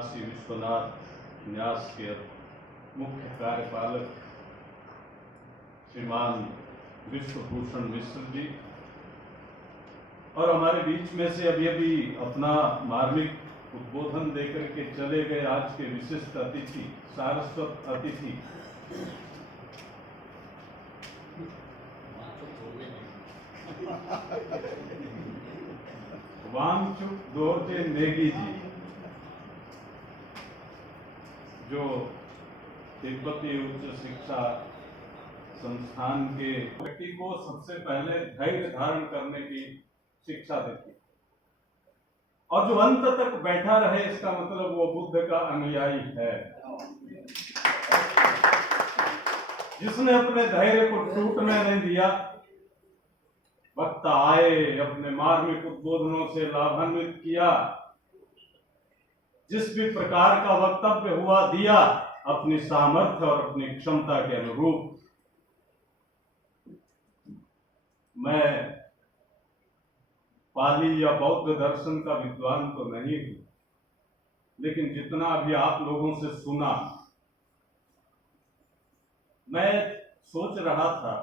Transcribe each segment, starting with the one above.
काशी विश्वनाथ न्यास के मुख्य कार्यपालक श्रीमान विश्वभूषण मिश्र जी और हमारे बीच में से अभी अभी अपना मार्मिक उद्बोधन देकर के चले गए आज के विशिष्ट अतिथि, सारस्वत अतिथि वांगचुक दोरजे नेगी जी, जो तिब्बती उच्च शिक्षा संस्थान के व्यक्ति को सबसे पहले धैर्य धारण करने की शिक्षा देती और जो अंत तक बैठा रहे, इसका मतलब वो बुद्ध का अनुयायी है, जिसने अपने धैर्य को टूटने नहीं दिया। वक्ता आए, अपने मार्मिक उद्बोधनों से लाभान्वित किया, जिस भी प्रकार का वक्तव्य हुआ दिया अपनी सामर्थ्य और अपनी क्षमता के अनुरूप। मैं पाली या बौद्ध दर्शन का विद्वान तो नहीं हूं, लेकिन जितना भी आप लोगों से सुना, मैं सोच रहा था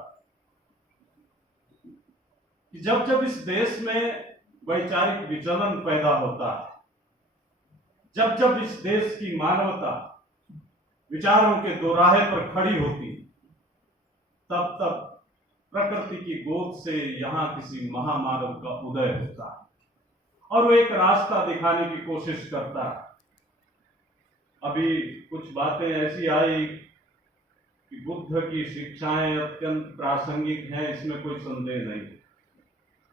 कि जब जब इस देश में वैचारिक विचलन पैदा होता है, जब जब इस देश की मानवता विचारों के दोराहे पर खड़ी होती, तब तब प्रकृति की गोद से यहां किसी महामानव का उदय होता है और वो एक रास्ता दिखाने की कोशिश करता है। अभी कुछ बातें ऐसी आई कि बुद्ध की शिक्षाएं अत्यंत प्रासंगिक हैं, इसमें कोई संदेह नहीं,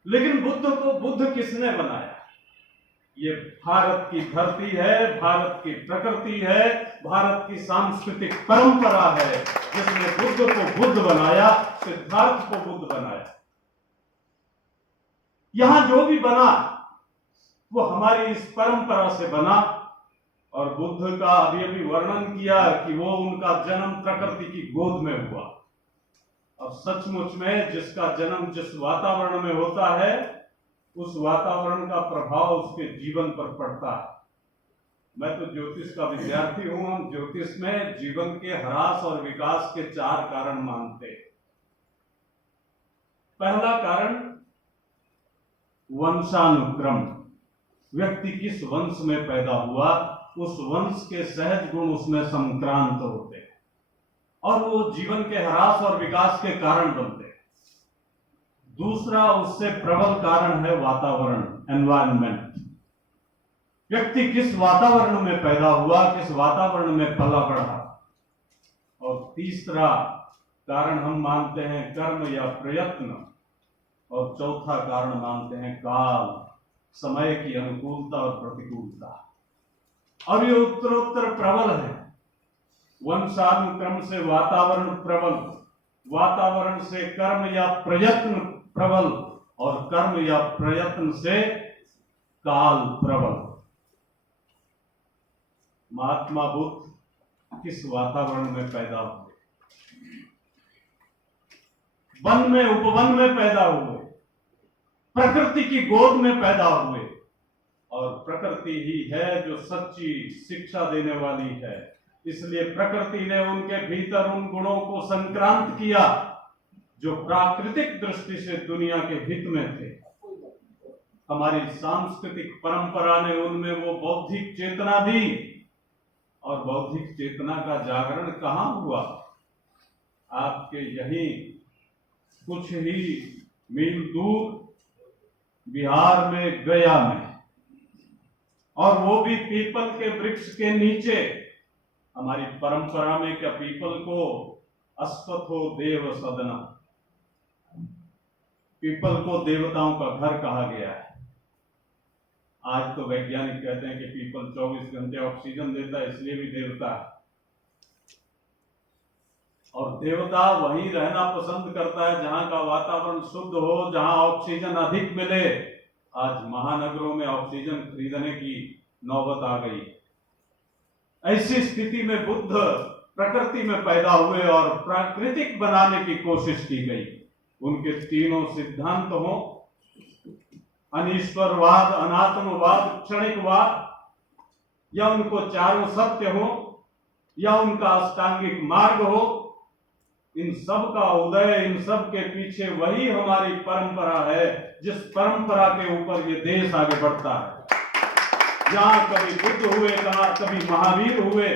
लेकिन बुद्ध को बुद्ध किसने बनाया? ये भारत की धरती है, भारत की प्रकृति है, भारत की सांस्कृतिक परंपरा है, जिसने बुद्ध को बुद्ध बनाया, सिद्धार्थ को बुद्ध बनाया। यहां जो भी बना वो हमारी इस परंपरा से बना और बुद्ध का अभी अभी वर्णन किया कि वो उनका जन्म प्रकृति की गोद में हुआ। अब सचमुच में जिसका जन्म जिस वातावरण में होता है, उस वातावरण का प्रभाव उसके जीवन पर पड़ता है। मैं तो ज्योतिष का विद्यार्थी हूं। हम ज्योतिष में जीवन के ह्रास और विकास के 4 कारण मानते हैं। पहला कारण वंशानुक्रम, व्यक्ति किस वंश में पैदा हुआ, उस वंश के सहज गुण उसमें संक्रांत होते हैं और वो जीवन के ह्रास और विकास के कारण बनते हैं। दूसरा उससे प्रबल कारण है वातावरण, एनवायरनमेंट। व्यक्ति किस वातावरण में पैदा हुआ, किस वातावरण में पला बढ़ा। और तीसरा कारण हम मानते हैं कर्म या प्रयत्न, और चौथा कारण मानते हैं काल, समय की अनुकूलता और प्रतिकूलता। और ये उत्तरोत्तर प्रबल है। वंशानुक्रम से वातावरण प्रबल, वातावरण से कर्म या प्रयत्न प्रबल और कर्म या प्रयत्न से काल प्रबल। महात्मा बुद्ध किस वातावरण में पैदा हुए? वन में, उपवन में पैदा हुए, प्रकृति की गोद में पैदा हुए, और प्रकृति ही है जो सच्ची शिक्षा देने वाली है। इसलिए प्रकृति ने उनके भीतर उन गुणों को संक्रांत किया जो प्राकृतिक दृष्टि से दुनिया के हित में थे। हमारी सांस्कृतिक परंपरा ने उनमें वो बौद्धिक चेतना दी, और बौद्धिक चेतना का जागरण कहां हुआ? आपके यहीं कुछ ही मील दूर बिहार में, गया में, और वो भी पीपल के वृक्ष के नीचे। हमारी परंपरा में क्या पीपल को अश्वत्थो देव सदना, पीपल को देवताओं का घर कहा गया है। आज तो वैज्ञानिक कहते हैं कि पीपल 24 घंटे ऑक्सीजन देता है, इसलिए भी देवता है। और देवता वहीं रहना पसंद करता है जहां का वातावरण शुद्ध हो, जहां ऑक्सीजन अधिक मिले। आज महानगरों में ऑक्सीजन खरीदने की नौबत आ गई। ऐसी स्थिति में बुद्ध प्रकृति में पैदा हुए और प्राकृतिक बनाने की कोशिश की गई। उनके तीनों सिद्धांत हो, अनीश्वरवाद, अनात्मवाद, क्षणिकवाद, या उनको चारों सत्य हो या उनका अष्टांगिक मार्ग हो, इन सब का उदय, इन सब के पीछे वही हमारी परंपरा है, जिस परंपरा के ऊपर ये देश आगे बढ़ता है। जहां कभी बुद्ध हुए, कभी महावीर हुए,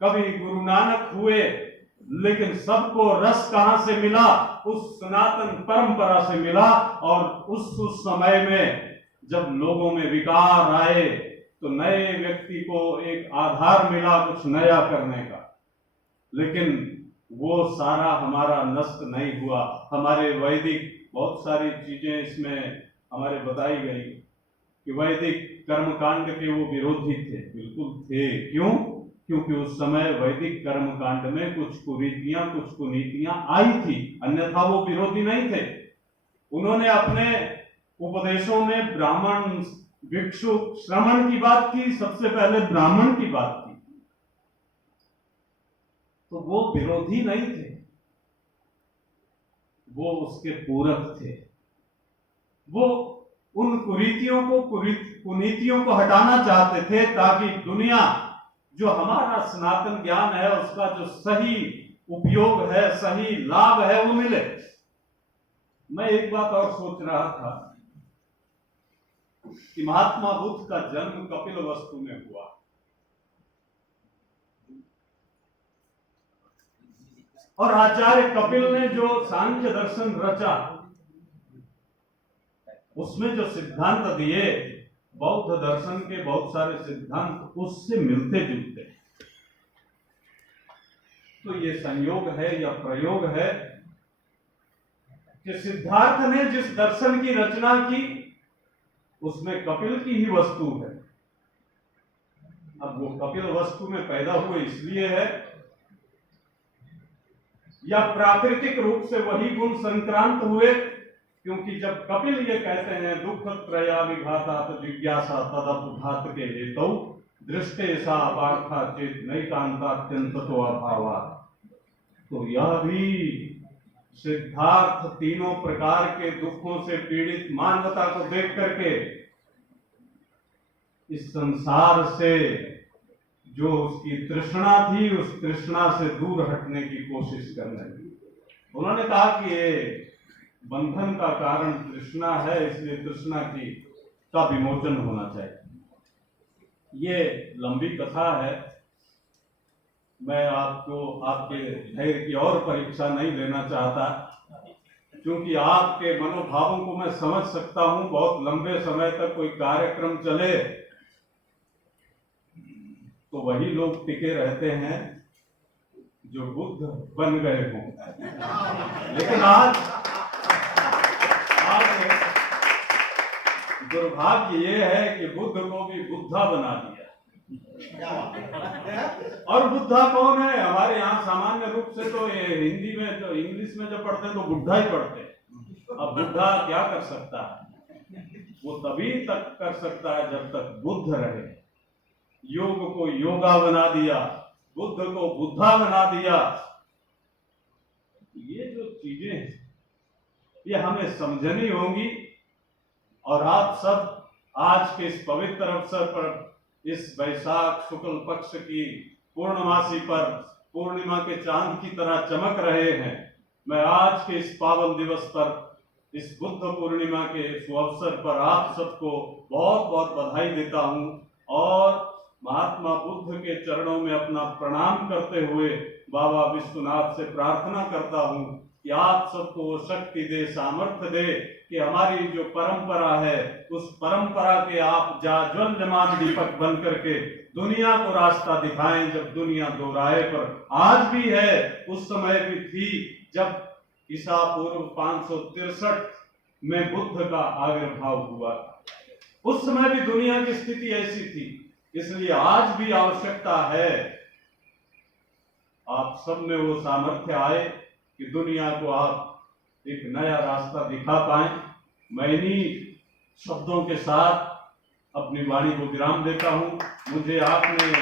कभी गुरु नानक हुए, लेकिन सबको रस कहां से मिला? उस सनातन परंपरा से मिला। और उस समय में जब लोगों में विकार आए तो नए व्यक्ति को एक आधार मिला कुछ नया करने का, लेकिन वो सारा हमारा नष्ट नहीं हुआ। हमारे वैदिक बहुत सारी चीजें इसमें हमारे बताई गई कि वैदिक कर्मकांड के वो विरोधी थे, बिल्कुल थे। क्यों? क्योंकि उस समय वैदिक कर्मकांड में कुछ कुरीतियां, कुछ कुनीतियां आई थी, अन्यथा वो विरोधी नहीं थे। उन्होंने अपने उपदेशों में ब्राह्मण, भिक्षु, श्रमण की बात की, सबसे पहले ब्राह्मण की बात की, तो वो विरोधी नहीं थे, वो उसके पूरक थे। वो उन कुनीतियों को हटाना चाहते थे ताकि दुनिया, जो हमारा सनातन ज्ञान है, उसका जो सही उपयोग है, सही लाभ है, वो मिले। मैं एक बात और सोच रहा था कि महात्मा बुद्ध का जन्म कपिलवस्तु में हुआ। और आचार्य कपिल ने जो सांख्य दर्शन रचा, उसमें जो सिद्धांत दिए, बौद्ध दर्शन के बहुत सारे सिद्धांत उससे मिलते जुलते। तो ये संयोग है या प्रयोग है कि सिद्धार्थ ने जिस दर्शन की रचना की उसमें कपिल की ही वस्तु है। अब वो कपिल वस्तु में पैदा हुए इसलिए है, या प्राकृतिक रूप से वही गुण संक्रांत हुए, क्योंकि जब कपिल ये कहते हैं दुख त्रया विघातात जिज्ञासा तदपघात के हेतु दृष्टे सा पार्था चेत नैकांतात्यंत तो अभावा, तो यह भी सिद्धार्थ तीनों प्रकार के दुखों से पीड़ित मानवता को देख करके इस संसार से जो उसकी तृष्णा थी, उस तृष्णा से दूर हटने की कोशिश करने लगी। उन्होंने कहा कि ये बंधन का कारण तृष्णा है, इसलिए तृष्णा का विमोचन होना चाहिए। ये लंबी कथा है, मैं आपको आपके धैर्य की और परीक्षा नहीं लेना चाहता, क्योंकि आपके मनोभावों को मैं समझ सकता हूं। बहुत लंबे समय तक कोई कार्यक्रम चले तो वही लोग टिके रहते हैं जो बुद्ध बन गए हों, लेकिन आज दुर्भाग्य ये है कि बुद्ध को भी बुद्धा बना दिया। और बुद्धा कौन है? हमारे यहाँ सामान्य रूप से तो ये हिंदी में, जो इंग्लिश में जो पढ़ते हैं तो बुद्धा ही पढ़ते हैं। अब बुद्धा क्या कर सकता है? वो तभी तक कर सकता है जब तक बुद्ध रहे। योग को योगा बना दिया, बुद्ध को बुद्धा बना दिया। ये जो चीजें हैं ये हमें समझनी होंगी। और आप सब आज के इस पवित्र अवसर पर, इस वैशाख शुक्ल पक्ष की पूर्णमासी पर पूर्णिमा के चांद की तरह चमक रहे हैं। मैं आज के इस पावन दिवस पर, इस बुद्ध पूर्णिमा के अवसर पर आप सबको बहुत बहुत बधाई देता हूं और महात्मा बुद्ध के चरणों में अपना प्रणाम करते हुए बाबा विश्वनाथ से प्रार्थना करता हूं कि आप सबको शक्ति दे, सामर्थ्य दे कि हमारी जो परंपरा है उस परंपरा के आप जाज्वल्यमान दीपक बन करके दुनिया को रास्ता दिखाएं। जब दुनिया दो राह पर आज भी है, उस समय भी थी जब ईसा पूर्व 563 में बुद्ध का आविर्भाव हुआ। उस समय भी दुनिया की स्थिति ऐसी थी। इसलिए आज भी आवश्यकता है आप सब में वो सामर्थ्य आए कि दुनिया को आप एक नया रास्ता दिखा पाए। मैं इन्हीं शब्दों के साथ अपनी वाणी को विराम देता हूं। मुझे आपने